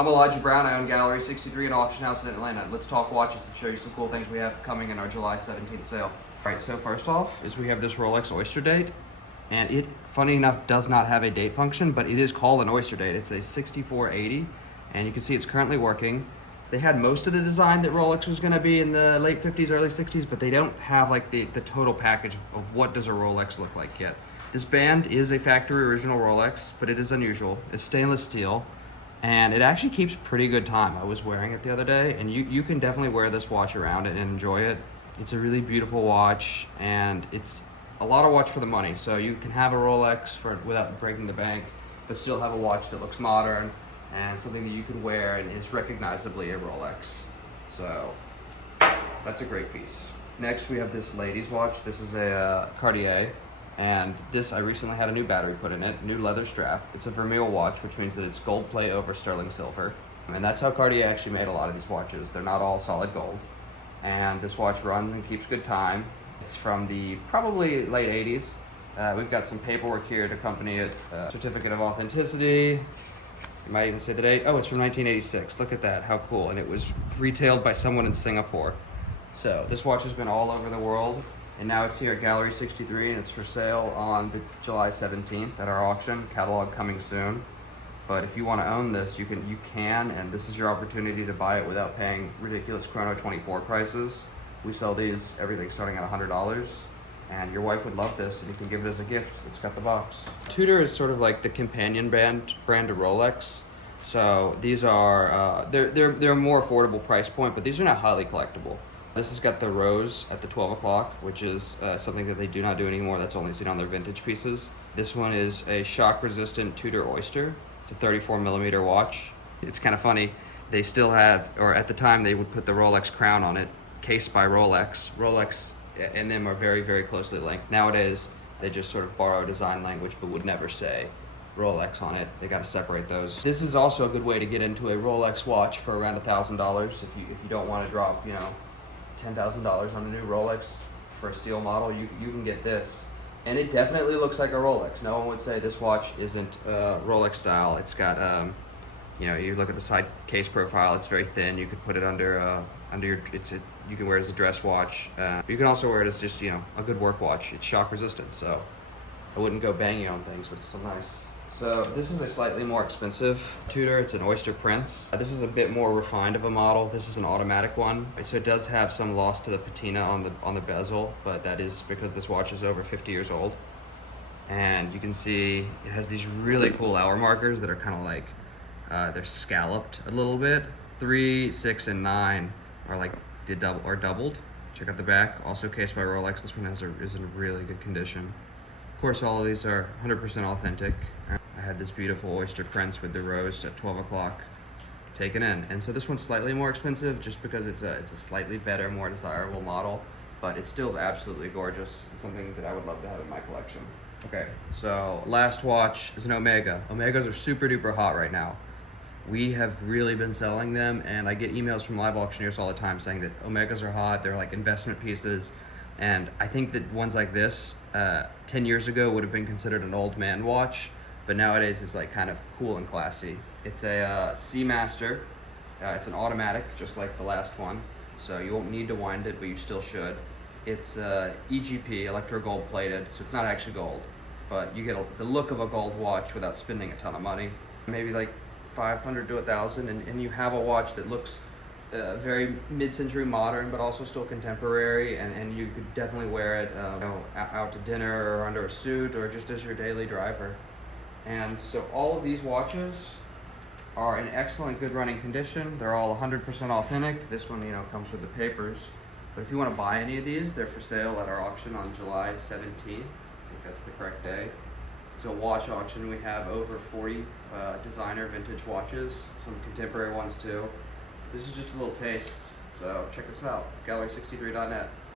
I'm Elijah Brown. I own Gallery 63, an auction house in Atlanta. Let's talk watches and show you some cool things we have coming in our July 17th sale. All right, so first off is we have this Rolex Oyster Date, and it, funny enough, does not have a date function, but it is called an Oyster Date. It's a 6480, and you can see it's currently working. They had most of the design that Rolex was going to be in the late 50s, early 60s, but they don't have like the total package of what does a Rolex look like yet. This band is a factory original Rolex, but it is unusual. It's stainless steel, and it actually keeps pretty good time. I was wearing it the other day, and you can definitely wear this watch around and enjoy it. It's a really beautiful watch, and it's a lot of watch for the money. So you can have a Rolex without breaking the bank, but still have a watch that looks modern and something that you can wear and is recognizably a Rolex. So that's a great piece. Next, we have this ladies watch. This is a Cartier, and this, I recently had a new battery put in it, new leather strap. It's a vermeil watch, which means that it's gold plate over sterling silver. And that's how Cartier actually made a lot of these watches. They're not all solid gold. And this watch runs and keeps good time. It's from the probably late 80s. We've got some paperwork here to accompany it. Certificate of authenticity. You might even say the date. Oh, it's from 1986. Look at that, how cool. And it was retailed by someone in Singapore. So this watch has been all over the world, and now it's here at Gallery 63, and it's for sale on the July 17th at our auction. Catalog coming soon. But if you want to own this, you can, and this is your opportunity to buy it without paying ridiculous Chrono 24 prices. We sell these, everything starting at $100. And your wife would love this, and you can give it as a gift. It's got the box. Tudor is sort of like the companion brand to Rolex. So these are, they're a more affordable price point, but these are not highly collectible. This has got the rose at the 12 o'clock, which is something that they do not do anymore. That's only seen on their vintage pieces. This one is a shock-resistant Tudor Oyster. It's a 34 millimeter watch. It's kind of funny. They still have, or at the time they would put the Rolex crown on it, cased by Rolex. Rolex and them are very, very closely linked. Nowadays, they just sort of borrow design language, but would never say Rolex on it. They got to separate those. This is also a good way to get into a Rolex watch for around $1,000 if you don't want to drop, $10,000 on a new Rolex for a steel model. You can get this, and it definitely looks like a Rolex. No one would say this watch isn't Rolex style. It's got you look at the side case profile. It's very thin. You could put it under your. You can wear it as a dress watch. But you can also wear it as just a good work watch. It's shock resistant, so I wouldn't go banging on things, but it's still nice. So this is a slightly more expensive Tudor. It's an Oyster Prince. This is a bit more refined of a model. This is an automatic one, so it does have some loss to the patina on the bezel, but that is because this watch is over 50 years old. And you can see it has these really cool hour markers that are kind of like they're scalloped a little bit. 3, 6, and 9 are like doubled. Check out the back. Also cased by Rolex. This one is in really good condition. Of course, all of these are 100% authentic. I had this beautiful Oyster Prince with the rose at 12 o'clock taken in. And so this one's slightly more expensive just because it's a slightly better, more desirable model, but it's still absolutely gorgeous. It's something that I would love to have in my collection. Okay, so last watch is an Omega. Omegas are super duper hot right now. We have really been selling them, and I get emails from live auctioneers all the time saying that Omegas are hot. They're like investment pieces. And I think that ones like this, 10 years ago would have been considered an old man watch, but nowadays it's like kind of cool and classy. It's a Seamaster. It's an automatic, just like the last one. So you won't need to wind it, but you still should. It's EGP, electro gold plated, so it's not actually gold, but you get the look of a gold watch without spending a ton of money. Maybe like 500 to 1,000, and you have a watch that looks very mid-century modern, but also still contemporary, and you could definitely wear it out to dinner or under a suit or just as your daily driver. And so all of these watches are in excellent, good running condition. They're all 100% authentic. This one, comes with the papers. But if you want to buy any of these, they're for sale at our auction on July 17th. I think that's the correct day. It's a watch auction. We have over 40 designer vintage watches, some contemporary ones too. This is just a little taste, so check us out, gallery63.net.